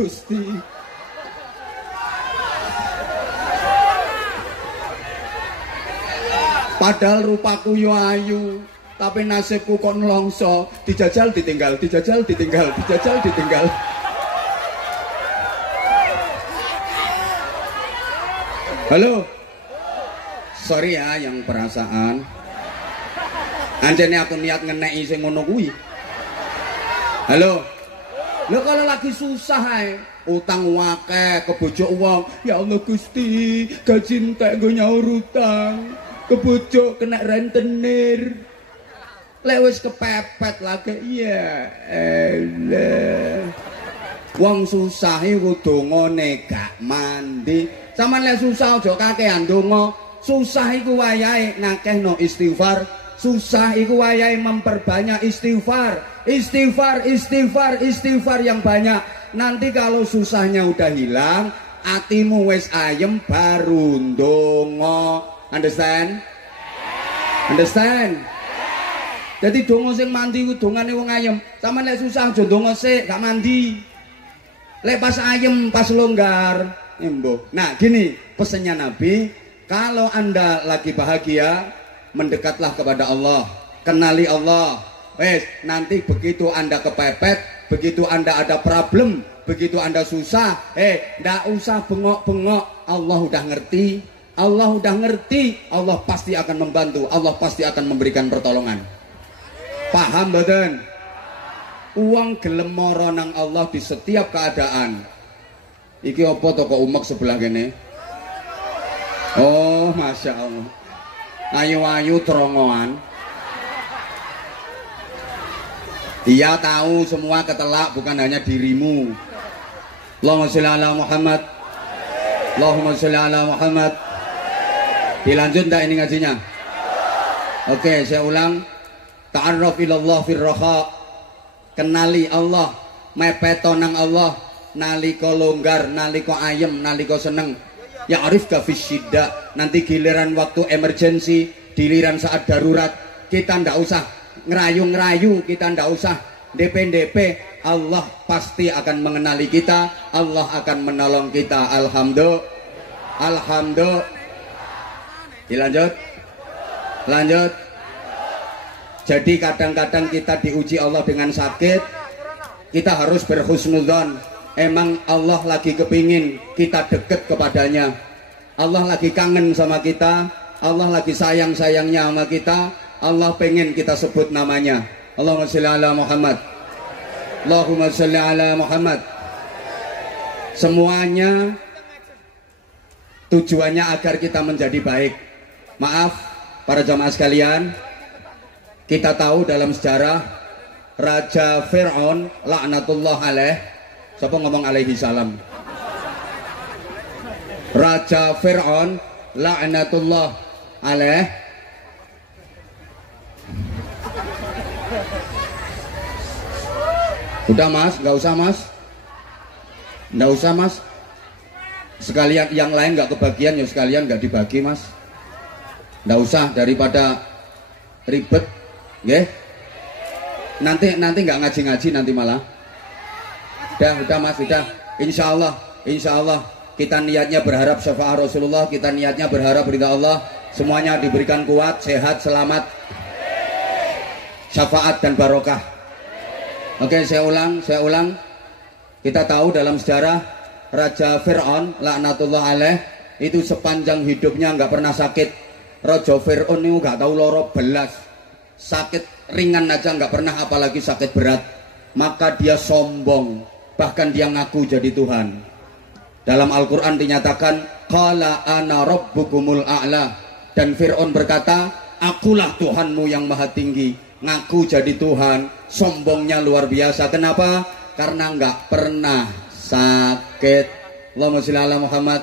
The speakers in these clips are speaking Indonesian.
Gusti. Padahal rupaku yo ayu, tapi nasibku kok nelongso. Dijajal ditinggal, dijajal ditinggal, dijajal ditinggal. Halo. Sorry ya yang perasaan. Anjene aku niat ngeneki sing ngono kuwi. Halo. Lho kalau lagi susah ae, utang wakeh, kebojok wong. Ya Allah Gusti, gaji entek nggo nyaur utang. Kebojok kena rentenir. Lek wis kepepet lagi ya elah. Wong susah iku dongane gak mandi. Sampeyan lek susah aja kakehan donga. Susah iku wayahe ngakehno istighfar. Susah iku wayahe memperbanyak istighfar. Istighfar, istighfar, istighfar yang banyak. Nanti kalau susahnya udah hilang, atimu wis ayem baru ndonga. Understand? Understand? Jadi donga sing mandi ku dongane wong ayem. Sampeyan lek susah aja ndonga sik, gak mandi. Lek pas ayem, pas longgar, embo. Nah, gini pesannya Nabi, kalau Anda lagi bahagia, mendekatlah kepada Allah, kenali Allah. Wes, nanti begitu Anda kepepet, begitu Anda ada problem, begitu Anda susah, ndak usah bengok-bengok. Allah udah ngerti, Allah udah ngerti, Allah pasti akan membantu, Allah pasti akan memberikan pertolongan. Paham mboten? Uang gelem mara nang Allah di setiap keadaan. Iki apa toko umek sebelah kene? Oh, masya Allah. Ayu-ayu terongoan. Dia tahu semua ketelak, bukan hanya dirimu. Allahumma sholli ala Muhammad. Allahumma sholli ala Muhammad. Dilanjut enggak ini ngajinya? Oke, saya ulang. Ta'arraf ilallah fir raha. Kenali Allah, mepeto nang Allah, nalika longgar, nalika ayem, nalika seneng. Ya arif gafis syiddah. Nanti giliran waktu emergency, giliran saat darurat, kita ndak usah ngerayu-ngerayu, kita ndak usah DP-DP. Allah pasti akan mengenali kita, Allah akan menolong kita. Alhamdulillah. Alhamdulillah. Dilanjut. Lanjut. Jadi kadang-kadang kita diuji Allah dengan sakit, kita harus berhusnudzon. Emang Allah lagi kepingin kita deket kepadanya, Allah lagi kangen sama kita, Allah lagi sayang-sayangnya sama kita, Allah pengen kita sebut namanya. Allahumma sholli ala Muhammad. Allahumma sholli ala Muhammad. Semuanya tujuannya agar kita menjadi baik. Maaf para jamaah sekalian, kita tahu dalam sejarah Raja Fir'aun laknatullah alaih. Siapa ngomong alaihi salam? Raja Fir'aun laknatullah alaih. Udah mas, nggak usah mas, nggak usah mas. Sekalian yang lain nggak kebagian ya sekalian nggak dibagi mas. Nggak usah daripada ribet, nggih. Nanti nggak ngaji-ngaji nanti malah. Udah mas, udah. Insya Allah kita niatnya berharap syafaat Rasulullah, kita niatnya berharap ridha Allah. Semuanya diberikan kuat, sehat, selamat, syafaat dan barokah. Oke, saya ulang. Kita tahu dalam sejarah Raja Fir'aun laknatullah alaih itu sepanjang hidupnya nggak pernah sakit. Raja Fir'aun itu nggak tahu loro belas, sakit ringan aja nggak pernah, apalagi sakit berat. Maka dia sombong, bahkan dia ngaku jadi Tuhan. Dalam Al-Quran dinyatakan qala ana rabbukumul a'la, dan Fir'aun berkata akulah Tuhanmu yang maha tinggi. Ngaku jadi Tuhan, sombongnya luar biasa. Kenapa? Karena nggak pernah sakit. Allahumma sholli ala Muhammad.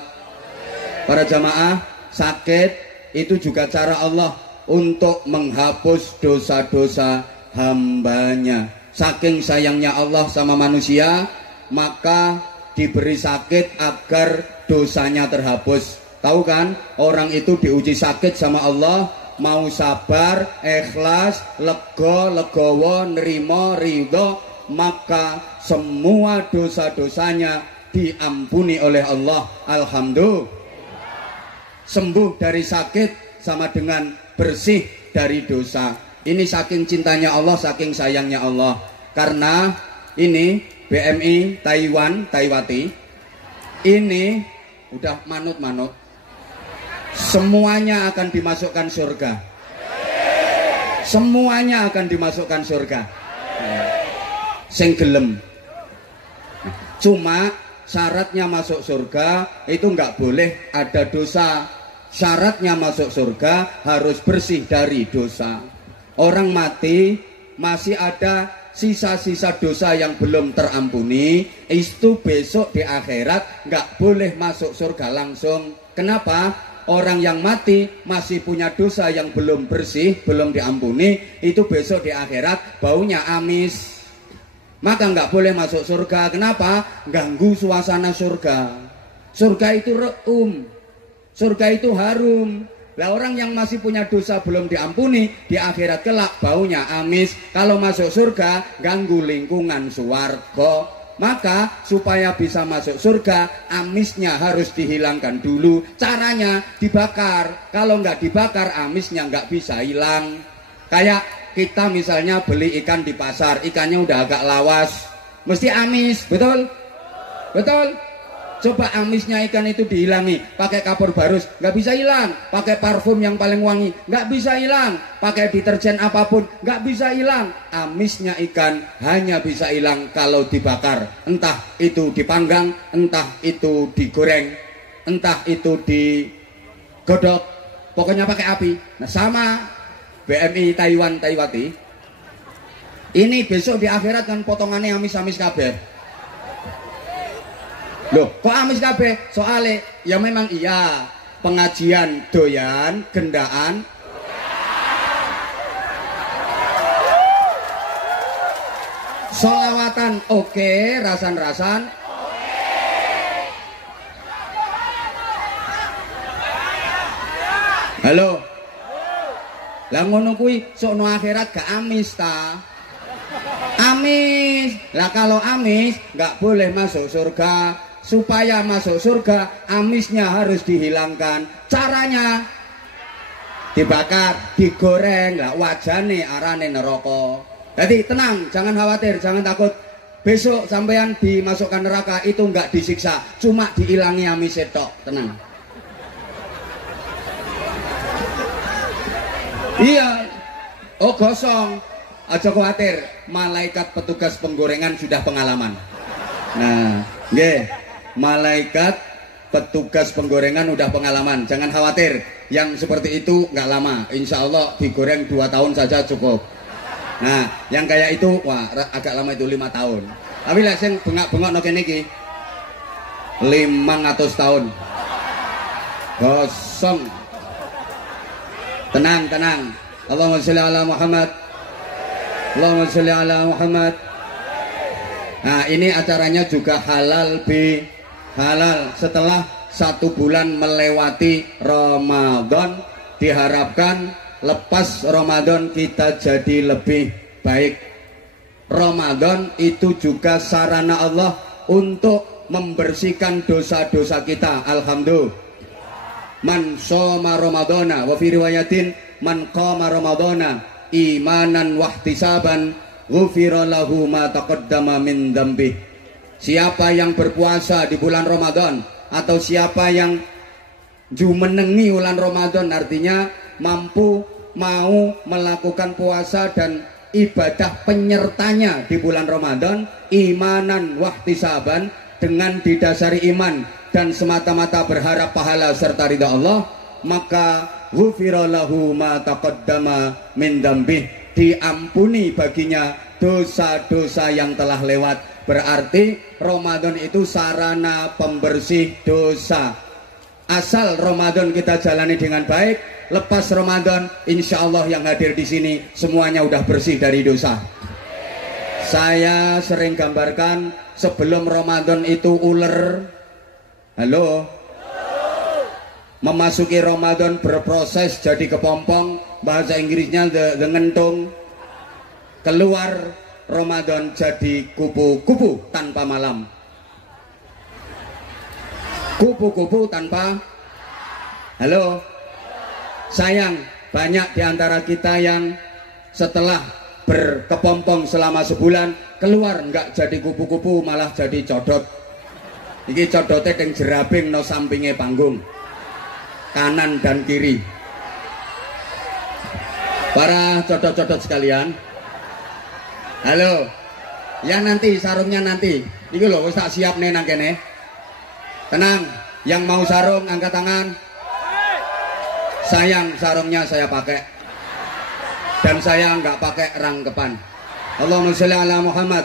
Para jamaah, sakit itu juga cara Allah untuk menghapus dosa-dosa hambanya. Saking sayangnya Allah sama manusia, maka diberi sakit agar dosanya terhapus. Tahu kan, orang itu diuji sakit sama Allah, mau sabar, ikhlas, legowo, nerimo, ridho, maka semua dosa-dosanya diampuni oleh Allah. Alhamdulillah. Sembuh dari sakit sama dengan bersih dari dosa. Ini saking cintanya Allah, saking sayangnya Allah. Karena ini BMI Taiwati ini udah manut-manut, semuanya akan dimasukkan surga. Semuanya akan dimasukkan surga. Sing gelem. Cuma syaratnya masuk surga itu nggak boleh ada dosa. Syaratnya masuk surga harus bersih dari dosa. Orang mati masih ada sisa-sisa dosa yang belum terampuni, itu besok di akhirat nggak boleh masuk surga langsung. Kenapa? Orang yang mati masih punya dosa yang belum bersih, belum diampuni, itu besok di akhirat baunya amis, maka nggak boleh masuk surga. Kenapa? Ganggu suasana surga. Surga itu surga itu harum. Lah orang yang masih punya dosa belum diampuni, di akhirat kelak baunya amis. Kalau masuk surga ganggu lingkungan swarga. Maka supaya bisa masuk surga, amisnya harus dihilangkan dulu. Caranya dibakar. Kalau nggak dibakar, amisnya nggak bisa hilang. Kayak kita misalnya beli ikan di pasar, ikannya udah agak lawas, mesti amis, betul? Betul? Coba amisnya ikan itu dihilangi, pakai kapur barus, nggak bisa hilang. Pakai parfum yang paling wangi, nggak bisa hilang. Pakai deterjen apapun, nggak bisa hilang. Amisnya ikan hanya bisa hilang kalau dibakar. Entah itu dipanggang, entah itu digoreng, entah itu digodok, pokoknya pakai api. Nah sama BMI Taiwati ini besok di akhirat kan potongannya amis-amis kabeh. Loh, kok amis kabeh? Soale ya memang iya, pengajian doyan, gendaan solawatan oke, rasan-rasan halo. Lah ngono kuwi sok no akhirat gak amis ta? Amis. Lah kalau amis gak boleh masuk surga. Supaya masuk surga amisnya harus dihilangkan. Caranya dibakar, digoreng. Lah wajane arane neraka. Jadi tenang, jangan khawatir, jangan takut. Besok sampean dimasukkan neraka itu enggak disiksa, cuma dihilangi amis tok. Tenang. Iya. Oh gosong. Aja khawatir, malaikat petugas penggorengan sudah pengalaman. Nah, nggih. Malaikat petugas penggorengan udah pengalaman, jangan khawatir. Yang seperti itu nggak lama, insya Allah digoreng 2 tahun saja cukup. Nah yang kayak itu wah agak lama, itu 5 tahun. Tapi lah sing bengak-bengok no kene iki 500 tahun. Kosong. Tenang. Allahumma sholli ala Muhammad. Allahumma sholli ala Muhammad. Nah ini acaranya juga halal halal. Setelah 1 bulan melewati Ramadan, diharapkan lepas Ramadan kita jadi lebih baik. Ramadan itu juga sarana Allah untuk membersihkan dosa-dosa kita. Alhamdulillah. Man shoma Ramadana wa fi riwayatin man qama Ramadana imanan wahtisaban ghufira lahu ma taqaddama min dzambi. Siapa yang berpuasa di bulan Ramadan atau siapa yang jumenengi bulan Ramadan, artinya mampu mau melakukan puasa dan ibadah penyertanya di bulan Ramadan, imanan wahtisaban, dengan didasari iman dan semata-mata berharap pahala serta ridha Allah, maka ghufira lahu ma taqaddama min dzambi, diampuni baginya dosa-dosa yang telah lewat. Berarti Ramadan itu sarana pembersih dosa. Asal Ramadan kita jalani dengan baik, lepas Ramadan insya Allah yang hadir di sini semuanya udah bersih dari dosa. Saya sering gambarkan sebelum Ramadan itu ular, halo, memasuki Ramadan berproses jadi kepompong, bahasa Inggrisnya the ngentung, keluar Ramadan jadi kupu-kupu tanpa malam. Kupu-kupu tanpa. Halo. Sayang, banyak di antara kita yang setelah berkepompong selama sebulan keluar nggak jadi kupu-kupu, malah jadi codot. Iki codotnya yang jerabing no sampingnya panggung, kanan dan kiri. Para codot-codot sekalian, halo, ya nanti sarungnya nanti. Ini loh, wis tak siap nih nang kene. Tenang, yang mau sarung angkat tangan. Sayang, sarungnya saya pakai. Dan saya nggak pakai rangkepan. Allahumma sholli ala Muhammad.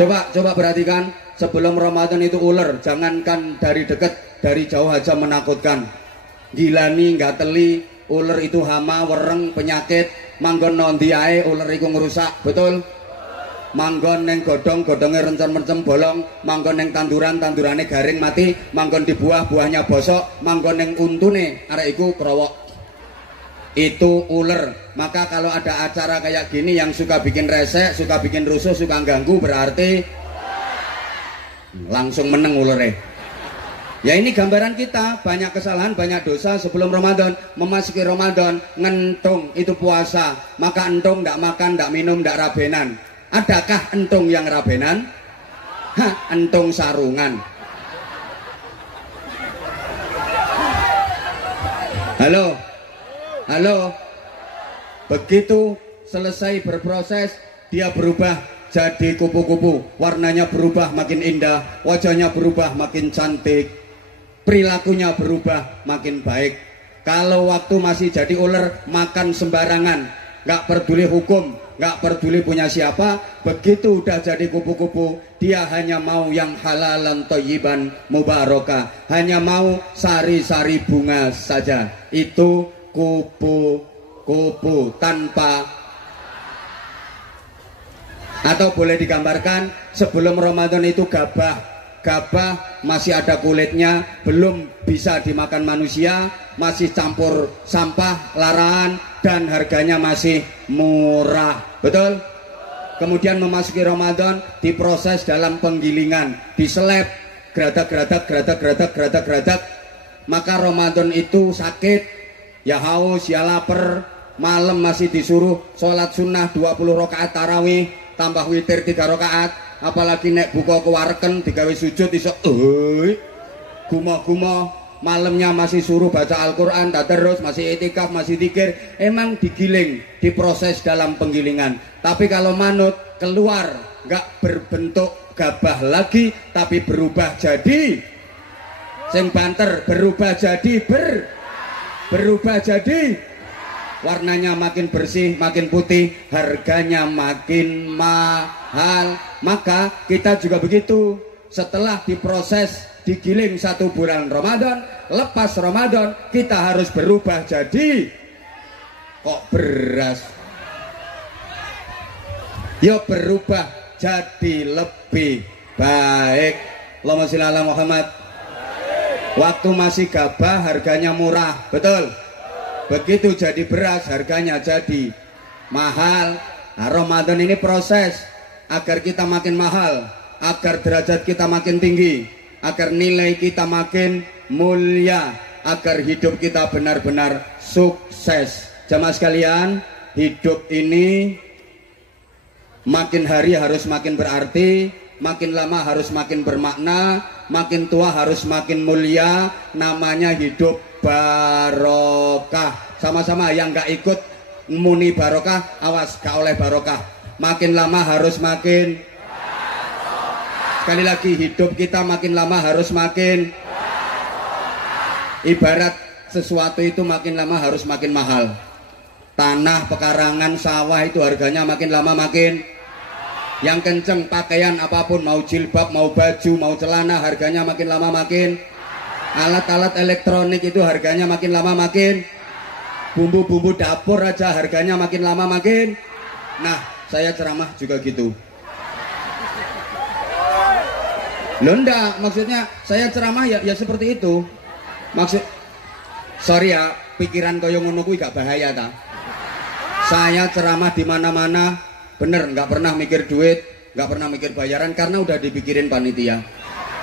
Coba perhatikan, sebelum Ramadan itu ular, jangankan dari dekat, dari jauh aja menakutkan. Gilani nggak teli, ular itu hama, wereng, penyakit, manggon nondi ae, ular itu ngerusak, betul? Manggon neng godongnya rencen-rencen bolong, manggon neng tandurannya garing mati, manggon di buahnya bosok, manggon neng untune arek iku krowok. Itu ular. Maka kalau ada acara kayak gini yang suka bikin resek, suka bikin rusuh, suka ganggu, berarti langsung meneng ulernya. Ya ini gambaran kita, banyak kesalahan, banyak dosa sebelum Ramadan. Memasuki Ramadan, ngentung itu puasa, maka entung ndak makan, ndak minum, ndak rabenan. Adakah entung yang rabenan? Entung sarungan. Halo. Begitu selesai berproses, dia berubah jadi kupu-kupu. Warnanya berubah makin indah, wajahnya berubah makin cantik, perilakunya berubah makin baik. Kalau waktu masih jadi ular, makan sembarangan, nggak peduli hukum, nggak peduli punya siapa. Begitu udah jadi kupu-kupu, dia hanya mau yang halalan thayyiban mubarakah, hanya mau sari-sari bunga saja. Itu kupu-kupu tanpa. Atau boleh digambarkan, sebelum Ramadan itu gabah masih ada kulitnya, belum bisa dimakan manusia, masih campur sampah, larangan, dan harganya masih murah, betul? Kemudian memasuki Ramadan, diproses dalam penggilingan, diseleb, geradak, maka Ramadan itu sakit, ya haus, ya lapar, malam masih disuruh sholat sunnah 20 rakaat tarawih, tambah witir 3 rakaat, apalagi nek buka kewareken digawe sujud iso gumoh-gumoh, malamnya masih suruh baca Al-Quran, terus masih itikaf, masih zikir. Emang digiling, diproses dalam penggilingan. Tapi kalau manut keluar nggak berbentuk gabah lagi, tapi berubah jadi sing banter, berubah jadi warnanya makin bersih, makin putih, harganya makin mahal. Maka kita juga begitu. Setelah diproses, digiling 1 bulan Ramadan, lepas Ramadan kita harus berubah jadi kok beras. Yuk berubah jadi lebih baik. Allahumma sholli ala Muhammad. Waktu masih gabah harganya murah, betul? Begitu jadi beras harganya jadi mahal. Nah, Ramadan ini proses agar kita makin mahal, agar derajat kita makin tinggi, agar nilai kita makin mulia, agar hidup kita benar-benar sukses. Jamaah sekalian, hidup ini makin hari harus makin berarti, makin lama harus makin bermakna, makin tua harus makin mulia. Namanya hidup barokah. Sama-sama yang nggak ikut muni barokah, awas gak oleh barokah. Makin lama harus makin barokah. Sekali lagi, hidup kita makin lama harus makin barokah. Ibarat sesuatu itu makin lama harus makin mahal. Tanah, pekarangan, sawah itu harganya makin lama makin. Yang kenceng pakaian apapun, mau jilbab, mau baju, mau celana, harganya makin lama makin. Alat-alat elektronik itu harganya makin lama makin. Bumbu-bumbu dapur aja harganya makin lama makin. Nah, saya ceramah juga gitu. Loh enggak, maksudnya saya ceramah ya seperti itu. Sorry ya, pikiran koyo ngono kuwi gak bahaya ta. Saya ceramah di mana-mana, bener nggak pernah mikir duit, nggak pernah mikir bayaran karena udah dipikirin panitia.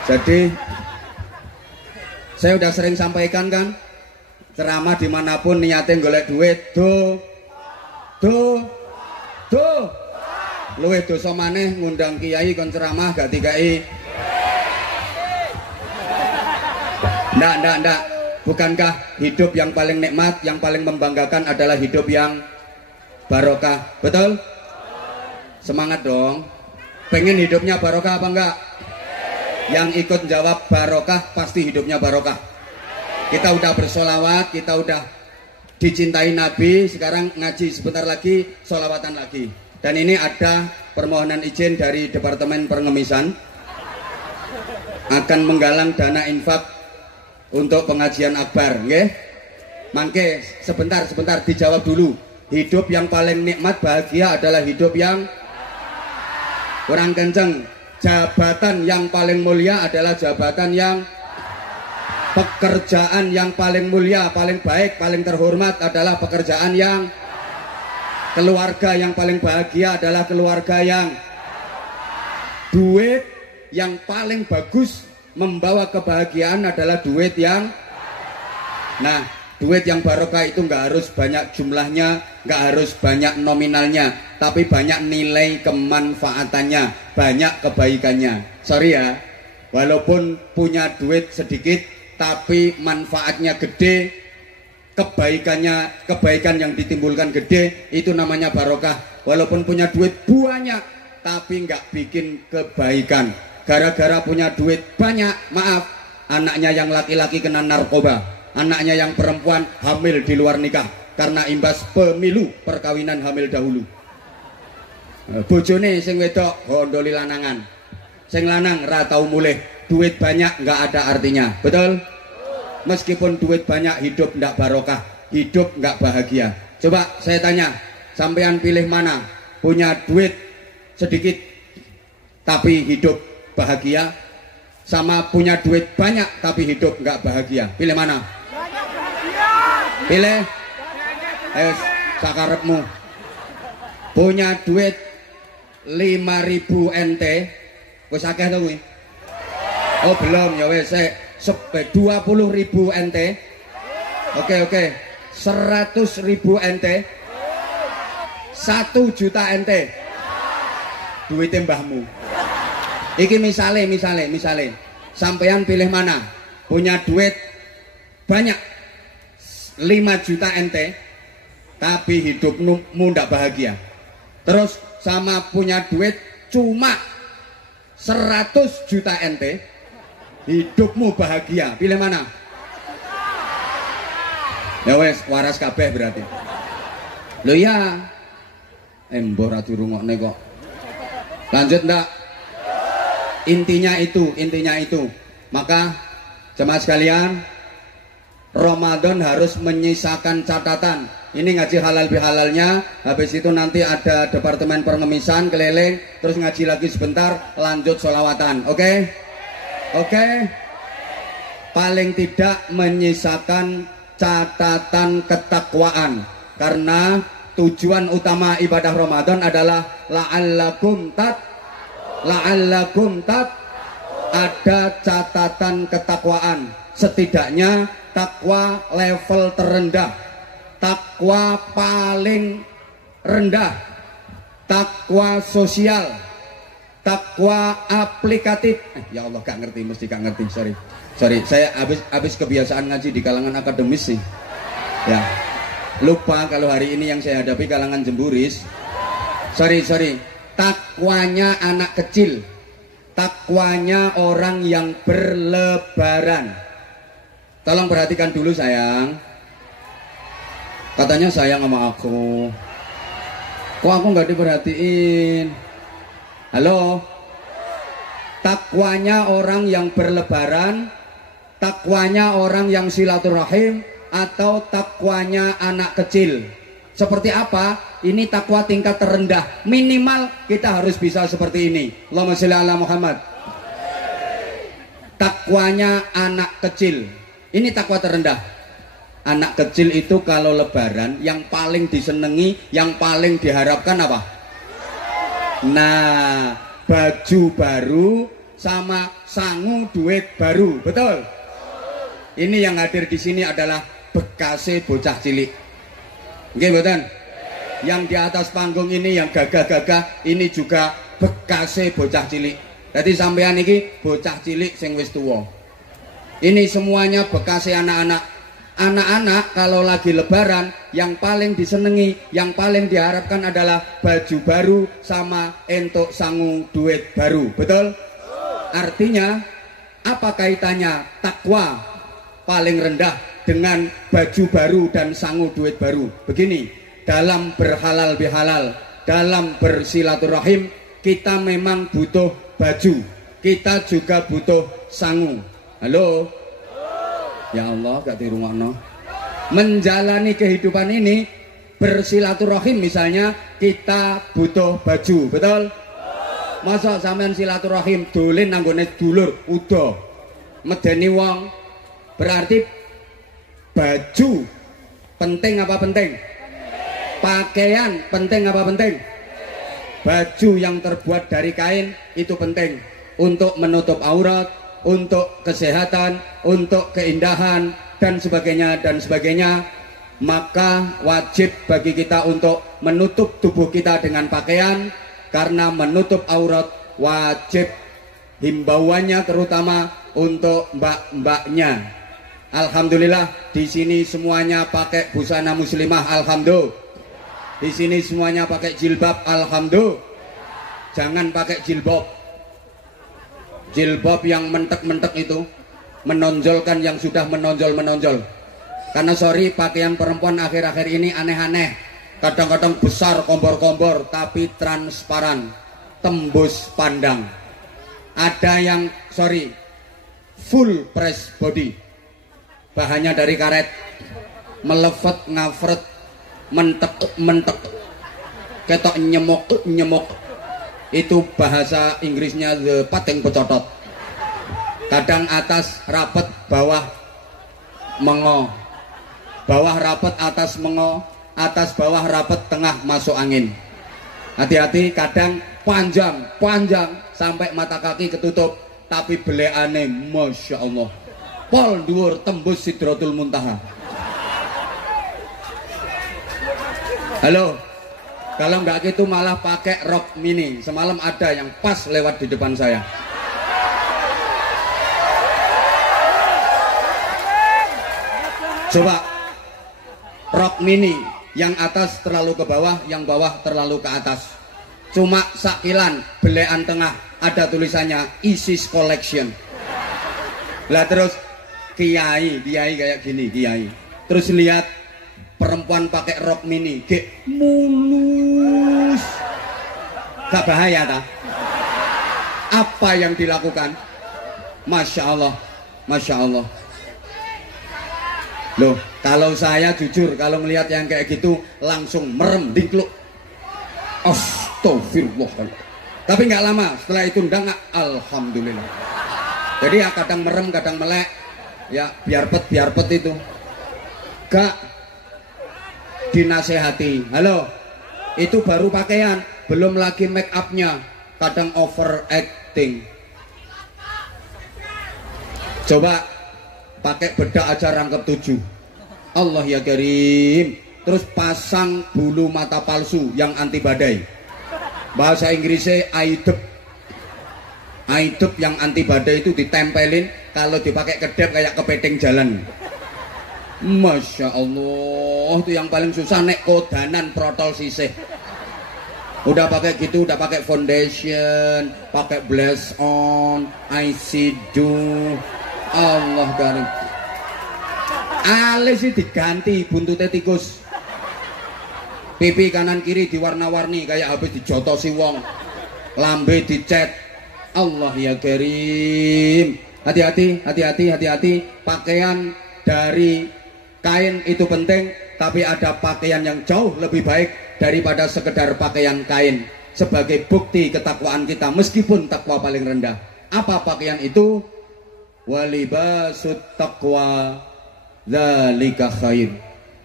Jadi saya udah sering sampaikan kan, ceramah dimanapun niatnya golek duit, luwih dosa maneh ngundang kiai kon ceramah gak dikai. Ndak. Bukankah hidup yang paling nikmat, yang paling membanggakan adalah hidup yang barokah? Betul? Semangat dong. Pengen hidupnya barokah apa enggak? Yang ikut jawab barokah pasti hidupnya barokah. Kita udah bersolawat, kita udah dicintai Nabi, sekarang ngaji sebentar lagi, solawatan lagi. Dan ini ada permohonan izin dari Departemen Pengemisan akan menggalang dana infak untuk pengajian akbar, nggih. Mangke sebentar dijawab dulu. Hidup yang paling nikmat bahagia adalah hidup yang kurang kenceng. Jabatan yang paling mulia adalah jabatan yang, pekerjaan yang paling mulia, paling baik, paling terhormat adalah pekerjaan yang, keluarga yang paling bahagia adalah keluarga yang, duit yang paling bagus membawa kebahagiaan adalah duit yang, nah duit yang barokah itu nggak harus banyak jumlahnya, nggak harus banyak nominalnya, tapi banyak nilai kemanfaatannya, banyak kebaikannya. Sorry ya, walaupun punya duit sedikit tapi manfaatnya gede, kebaikan yang ditimbulkan gede, itu namanya barokah. Walaupun punya duit banyak tapi nggak bikin kebaikan, gara-gara punya duit banyak, maaf, anaknya yang laki-laki kena narkoba, anaknya yang perempuan hamil di luar nikah karena imbas pemilu perkawinan hamil dahulu. Bojone sing wedok gondoli lanangan, sing lanang ra tau mulih. Duit banyak nggak ada artinya, betul? Meskipun duit banyak, hidup nggak barokah, hidup nggak bahagia. Coba saya tanya, sampean pilih mana? Punya duit sedikit tapi hidup bahagia, sama punya duit banyak tapi hidup nggak bahagia? Pilih mana? Pilih. Sakarepmu. Punya duit 5.000 NT, wis akeh to kuwi? Oh belum ya wis, 20.000 NT. Oke. 100.000 NT. 1 juta NT. Duitnya mbahmu. Iki misale sampean pilih mana? Punya duit banyak 5 juta NT tapi hidupmu ndak bahagia. Terus sama punya duit cuma 100 juta NT, hidupmu bahagia. Pilih mana? Ya wes, waras kabeh berarti. Loh ya. Mbok ra dirungokne kok. Lanjut ndak? Intinya itu. Maka jemaah sekalian, Ramadan harus menyisakan catatan. Ini ngaji halal bihalalnya, habis itu nanti ada Departemen Pengemisan keliling, terus ngaji lagi sebentar, lanjut sholawatan. Oke? Paling tidak menyisakan catatan ketakwaan, karena tujuan utama ibadah Ramadan adalah la'allakum ada catatan ketakwaan. Setidaknya takwa level terendah, takwa paling rendah, takwa sosial, takwa aplikatif. Ya Allah, gak ngerti, mesti gak ngerti. Sorry, saya habis kebiasaan ngaji di kalangan akademis sih. Ya, lupa kalau hari ini yang saya hadapi kalangan jemburis. Sorry. Takwanya anak kecil, takwanya orang yang berlebaran. Tolong perhatikan dulu sayang. Katanya sayang sama aku, kok aku nggak diperhatiin? Halo? Takwanya orang yang berlebaran, takwanya orang yang silaturahim, atau takwanya anak kecil? Seperti apa? Ini takwa tingkat terendah. Minimal kita harus bisa seperti ini. Allahumma sholli ala Muhammad. Takwanya anak kecil. Ini takwa terendah. Anak kecil itu kalau lebaran yang paling disenangi, yang paling diharapkan apa? Nah, baju baru sama sangu duit baru, betul? Ini yang hadir di sini adalah bekase bocah cilik. Nggih mboten? Yang di atas panggung ini yang gagah-gagah ini juga bekase bocah cilik. Jadi sampean iki bocah cilik sing wis tuwa. Ini semuanya bekase anak-anak. Anak-anak kalau lagi lebaran yang paling disenengi, yang paling diharapkan adalah baju baru sama entuk sangu duit baru. Betul? Artinya apa kaitannya takwa paling rendah dengan baju baru dan sangu duit baru? Begini, dalam berhalal bihalal, dalam bersilaturahim kita memang butuh baju, kita juga butuh sangu. Halo? Ya Allah, gak dirungokno. Menjalani kehidupan ini bersilaturahim misalnya kita butuh baju, betul? Masa sampean silaturahim dolen nanggone dulur udah medeni wong, berarti baju penting apa penting? Pakaian penting apa penting? Baju yang terbuat dari kain itu penting untuk menutup aurat, untuk kesehatan, untuk keindahan dan sebagainya dan sebagainya. Maka wajib bagi kita untuk menutup tubuh kita dengan pakaian, karena menutup aurat wajib, himbauannya terutama untuk mbak-mbaknya. Alhamdulillah di sini semuanya pakai busana muslimah, alhamdulillah. Di sini semuanya pakai jilbab, alhamdulillah. Jangan pakai jilbab. Jilbab yang mentek-mentek itu menonjolkan yang sudah menonjol. Karena sorry, pakaian perempuan akhir-akhir ini aneh-aneh. Kadang-kadang besar, kompor-kompor, tapi transparan, tembus pandang. Ada yang sorry, full press body, bahannya dari karet, melevet, ngafret, mentek, ketok nyemok. Itu bahasa Inggrisnya the pateng pecotot. Kadang atas rapet, bawah mengo, bawah rapet, atas mengo, atas bawah rapet, tengah masuk angin. Hati-hati, kadang panjang sampai mata kaki ketutup, tapi beleane masya Allah, pol dhuwur tembus Sidratul Muntaha. Halo, kalau nggak gitu malah pakai rok mini. Semalam ada yang pas lewat di depan saya. Coba rok mini, yang atas terlalu ke bawah, yang bawah terlalu ke atas. Cuma sakilan, belean tengah ada tulisannya ISIS Collection. Lah terus kiai kayak gini, kiai. Terus lihat perempuan pakai rok mini, gek mulus. Gak bahaya tak? Apa yang dilakukan? Masya Allah, Masya Allah. Loh, kalau saya jujur, kalau melihat yang kayak gitu langsung merem, dingkluk. Astagfirullah. Tapi nggak lama, setelah itu ndangak, alhamdulillah. Jadi ya kadang merem, kadang melek. Ya biar pet itu. Gak dinasehati. Halo, itu baru pakaian, belum lagi make upnya, kadang overacting. Coba pakai bedak aja rangkep 7. Allah ya karim. Terus pasang bulu mata palsu yang anti badai. Bahasa Inggrisnya aidep. Aidep yang anti badai itu ditempelin, kalau dipakai kedep kayak kepiting jalan. Masya Allah, itu yang paling susah nek kodanan protol sisih. Udah pakai gitu, udah pakai foundation, pakai blush on, eyeshadow. Allah karim. Alis sih diganti buntutnya tikus. Pipi kanan kiri diwarna-warni kayak habis dijotosi wong. Lambe dicet. Allah ya karim. Hati-hati. Pakaian dari kain itu penting, tapi ada pakaian yang jauh lebih baik daripada sekedar pakaian kain. Sebagai bukti ketakwaan kita meskipun takwa paling rendah. Apa pakaian itu? Walibasut taqwa dzalika khair.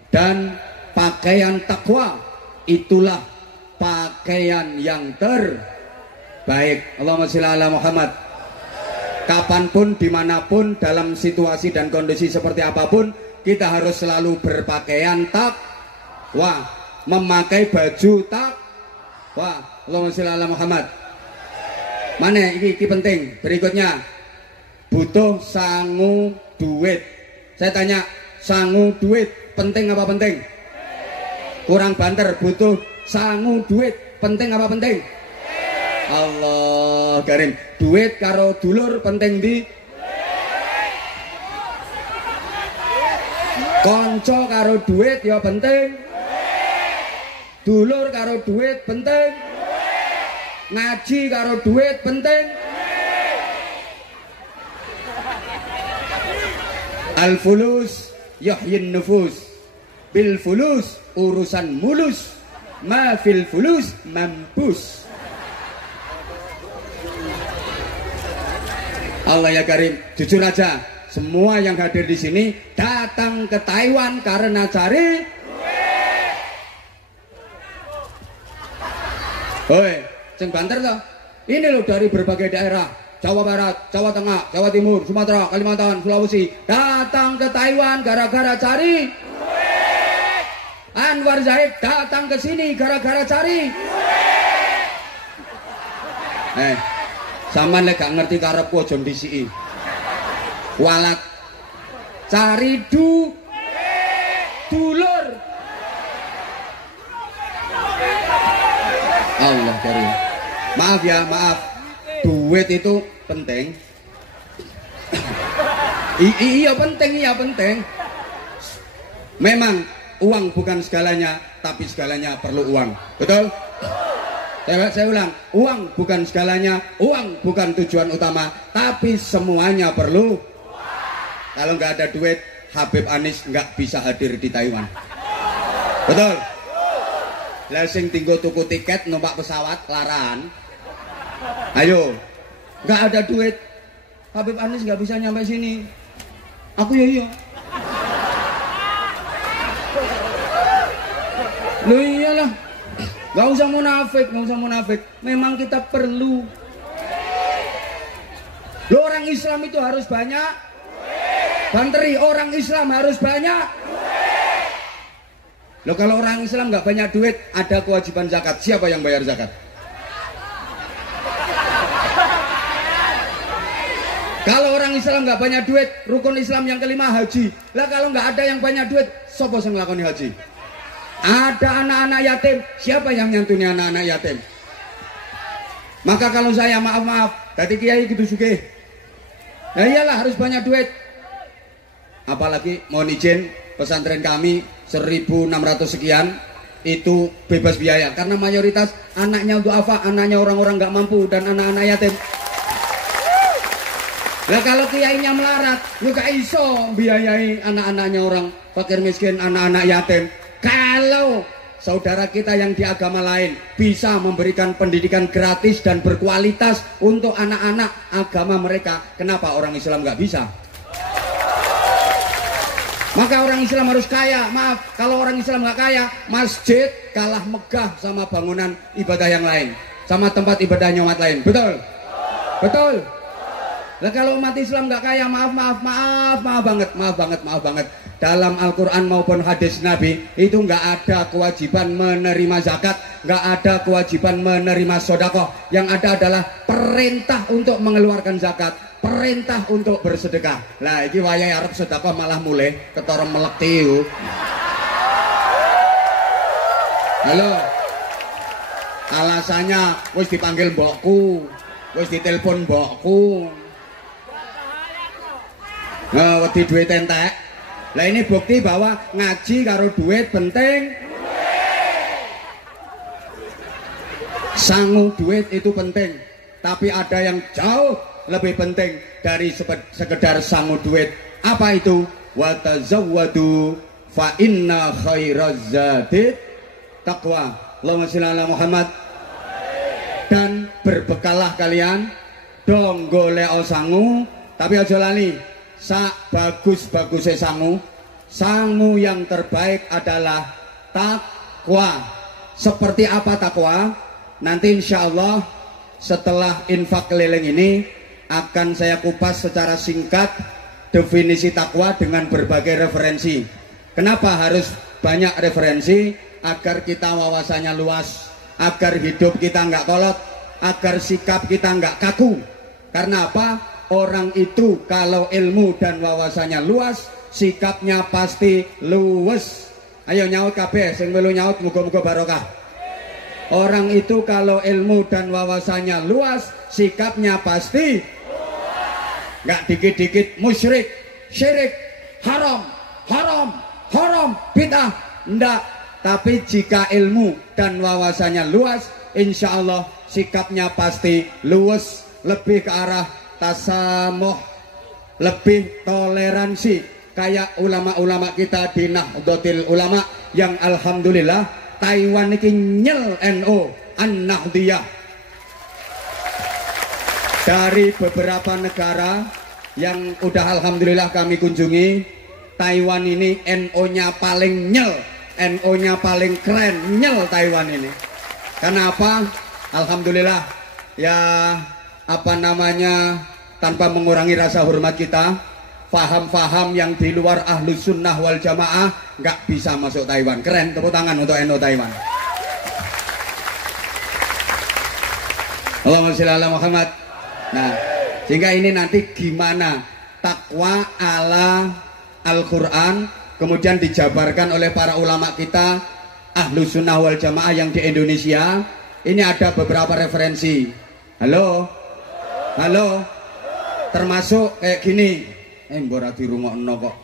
Dan pakaian takwa itulah pakaian pakaian yang terbaik. Allahumma sholli ala Muhammad. Kapanpun, dimanapun, dalam situasi dan kondisi seperti apapun, kita harus selalu berpakaian takwa, memakai baju takwa. Allahumma sholli ala Muhammad. Mana ini penting. Berikutnya, butuh sangu duit. Saya tanya, sangu duit penting apa penting? Kurang banter, butuh sangu duit penting apa penting? Allah karim, duit karo dulur penting di konco karo duit ya penting, dulur karo duit penting, ngaji karo duit penting. Al fulus yahyin nufus, bil fulus urusan mulus, ma fil fulus mampus. Allah ya karim, jujur aja, semua yang hadir di sini datang ke Taiwan karena cari duit. Hoi, ceng banter toh. Ini loh dari berbagai daerah, Jawa Barat, Jawa Tengah, Jawa Timur, Sumatera, Kalimantan, Sulawesi, datang ke Taiwan gara-gara cari duit. Anwar Zaid datang ke sini gara-gara cari duit. Sama lek gak ngerti karepku aja ndisiki. Walat cari dulur. Allah karim. Maaf ya, maaf. Duit itu penting. Iya penting, iya penting. Memang uang bukan segalanya, tapi segalanya perlu uang. Betul? Saya ulang, uang bukan segalanya, uang bukan tujuan utama, tapi semuanya perlu. Kalau nggak ada duit, Habib Anies nggak bisa hadir di Taiwan. Betul? Lah sing tinggal tuku tiket numpak pesawat laran. Ayo, nggak ada duit, Habib Anies nggak bisa nyampe sini. Aku ya iya. Loh iyalah. Gak usah munafik, gak usah munafik. Memang kita perlu. Lo orang Islam itu harus banyak. Banteri, orang Islam harus banyak. Lo kalau orang Islam gak banyak duit, ada kewajiban zakat. Siapa yang bayar zakat? Kalau orang Islam gak banyak duit, rukun Islam yang kelima haji. Lah kalau gak ada yang banyak duit, siapa yang ngelakoni haji? Ada anak-anak yatim, siapa yang nyantuni anak-anak yatim? Maka kalau saya maaf, tadi kiai gitu sugih. Nah iyalah harus banyak duit. Apalagi mohon izin, pesantren kami 1.600 sekian itu bebas biaya karena mayoritas anaknya untuk apa? Anaknya orang-orang nggak mampu dan anak-anak yatim. Lah kalau kiainya melarat, juga iso biayai anak-anaknya orang fakir miskin, anak-anak yatim. Kalau saudara kita yang di agama lain bisa memberikan pendidikan gratis dan berkualitas untuk anak-anak agama mereka, kenapa orang Islam nggak bisa? Maka orang Islam harus kaya. Maaf, kalau orang Islam nggak kaya, masjid kalah megah sama bangunan ibadah yang lain, sama tempat ibadahnya umat lain. Betul? Betul? Nah kalau umat Islam nggak kaya, maaf banget. Dalam Al-Quran maupun hadis Nabi itu nggak ada kewajiban menerima zakat, nggak ada kewajiban menerima sedekah. Yang ada adalah perintah untuk mengeluarkan zakat, perintah untuk bersedekah. Lah iki wayahe arep sedekah malah mulai ketara melekti. Halo. Alasannya wis dipanggil mbokku, wis ditelepon mbokku. Nah, wedi duit entek. Lah ini bukti bahwa ngaji karo duit penting. Sangu duit itu penting, tapi ada yang jauh lebih penting dari sekedar sangu duit. Apa itu? Wa tazawwadu fa inna khairaz zadi taqwa. Allahumma shalli ala Muhammad. Dan berbekalah kalian dong golek sangu, tapi aja lali. Sak bagus-bagusnya sangu yang terbaik adalah takwa. Seperti apa takwa? Nanti insya Allah setelah infak keliling ini akan saya kupas secara singkat definisi takwa dengan berbagai referensi. Kenapa harus banyak referensi? Agar kita wawasannya luas, agar hidup kita nggak kolot, agar sikap kita nggak kaku. Karena apa? Orang itu kalau ilmu dan wawasannya luas, sikapnya pasti luwes. Ayo nyaut kabeh, sing melu nyaut muga-muga barokah. Orang itu kalau ilmu dan wawasannya luas, sikapnya pasti nggak dikit-dikit musyrik, syirik, haram, haram, haram, bid'ah, ndak. Tapi jika ilmu dan wawasannya luas, insya Allah sikapnya pasti luwes, lebih ke arah tasamuh, lebih toleransi. Kayak ulama-ulama kita di Nahdlatul Ulama yang alhamdulillah Taiwan ini nyel NO An-Nahdliyah. Dari beberapa negara yang udah alhamdulillah kami kunjungi, Taiwan ini NO-nya paling nyel, NO-nya paling keren, nyel Taiwan ini. Kenapa? Alhamdulillah ya, apa namanya, tanpa mengurangi rasa hormat kita, faham-faham yang di luar Ahlus Sunnah wal Jamaah nggak bisa masuk Taiwan. Keren, tepuk tangan untuk NO Taiwan. Allahumma sholli ala Muhammad. Nah, sehingga ini nanti gimana takwa ala Al-Quran, kemudian dijabarkan oleh para ulama kita Ahlus Sunnah wal Jamaah yang di Indonesia. Ini ada beberapa referensi. Halo, halo, termasuk kayak gini. Mbora di rumah kok.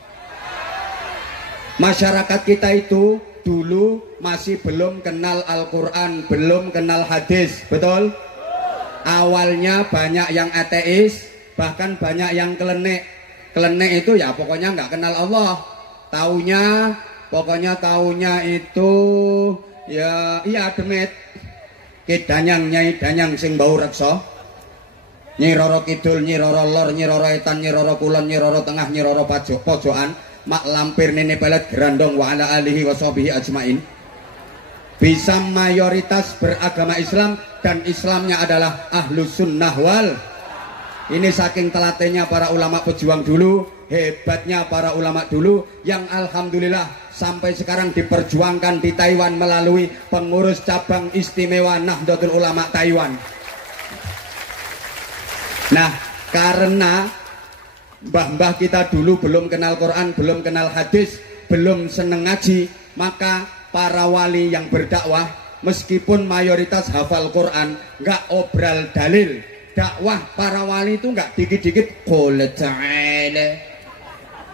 Masyarakat kita itu dulu masih belum kenal Al-Quran, belum kenal hadis, betul? Awalnya banyak yang ateis, bahkan banyak yang kelenek. Kelenek itu ya pokoknya nggak kenal Allah. Pokoknya itu ya iya demit. Danyang nyai danyang sing bau reksa. Nyi Roro Kidul, Nyi Roro Lor, Nyi Roro Etan, Nyi Roro Kulon, Nyi Roro Tengah, Nyi Roro Pojokan, mak lampir nene pelet gerandong wa ala alihi wa sahbihi ajmain. Bisa mayoritas beragama Islam dan Islamnya adalah Ahlus Sunnah wal. Ini saking telatennya para ulama pejuang dulu, hebatnya para ulama dulu yang alhamdulillah sampai sekarang diperjuangkan di Taiwan melalui pengurus cabang istimewa Nahdlatul Ulama Taiwan. Nah, karena mbah-mbah kita dulu belum kenal Quran, belum kenal hadis, belum seneng ngaji, maka para wali yang berdakwah meskipun mayoritas hafal Quran, nggak obral dalil. Dakwah para wali itu nggak dikit-dikit qala ta'ala,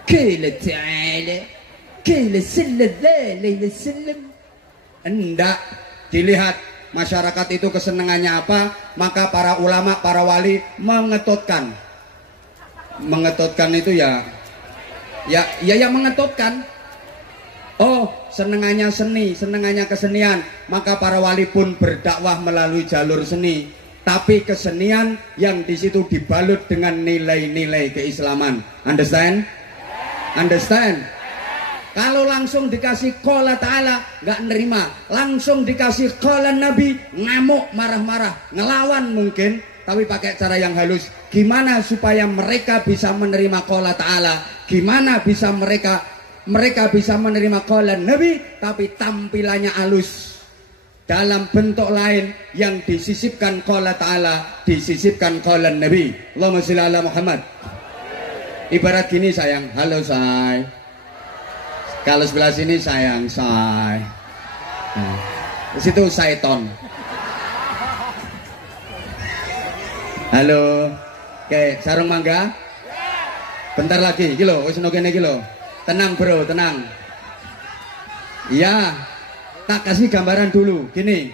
qala ta'ala, qala sallallahu alaihi wasallam. Enggak dilihat masyarakat itu kesenangannya apa, maka para ulama, para wali mengetutkan. Mengetutkan itu ya mengetutkan. Oh, senengannya seni, senengannya kesenian, maka para wali pun berdakwah melalui jalur seni. Tapi kesenian yang di situ dibalut dengan nilai-nilai keislaman. Understand? Understand? Kalau langsung dikasih qala ta'ala nggak nerima, langsung dikasih qala Nabi ngamuk, marah-marah, ngelawan mungkin, tapi pakai cara yang halus. Gimana supaya mereka bisa menerima qala ta'ala? Gimana bisa mereka bisa menerima qala Nabi tapi tampilannya halus? Dalam bentuk lain yang disisipkan qala ta'ala, disisipkan qala Nabi. Allahumma sholli ala Muhammad. Ibarat gini sayang, halo say. Kalau sebelah sini sayang, say. Nah, di situ syaiton. Halo. Oke, sarung mangga. Bentar lagi, iki lho, wis ono kene iki lho. Tenang bro, tenang. Iya. Tak kasih gambaran dulu. Gini,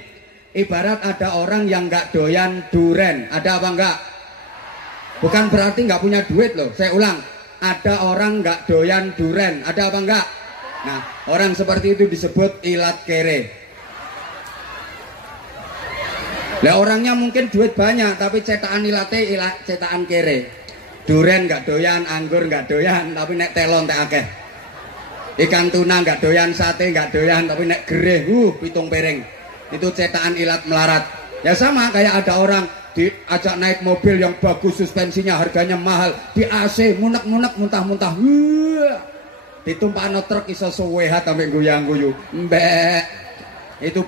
ibarat ada orang yang nggak doyan duren. Ada apa enggak? Bukan berarti nggak punya duit loh. Saya ulang, ada orang nggak doyan duren. Ada apa enggak? Nah, orang seperti itu disebut ilat kere. Lah orangnya mungkin duit banyak, tapi cetakan ilate ilat cetakan kere. Duren nggak doyan, anggur nggak doyan, tapi nek telon tak akeh. Ikan tuna nggak doyan, sate nggak doyan, tapi nek gereh, pitung piring. Itu cetakan ilat melarat. Ya sama kayak ada orang diajak naik mobil yang bagus, suspensinya harganya mahal, di AC munek-munek muntah-muntah. Ditumpakno truk iso suwehat sampai goyang-guyu. Mbek. Itu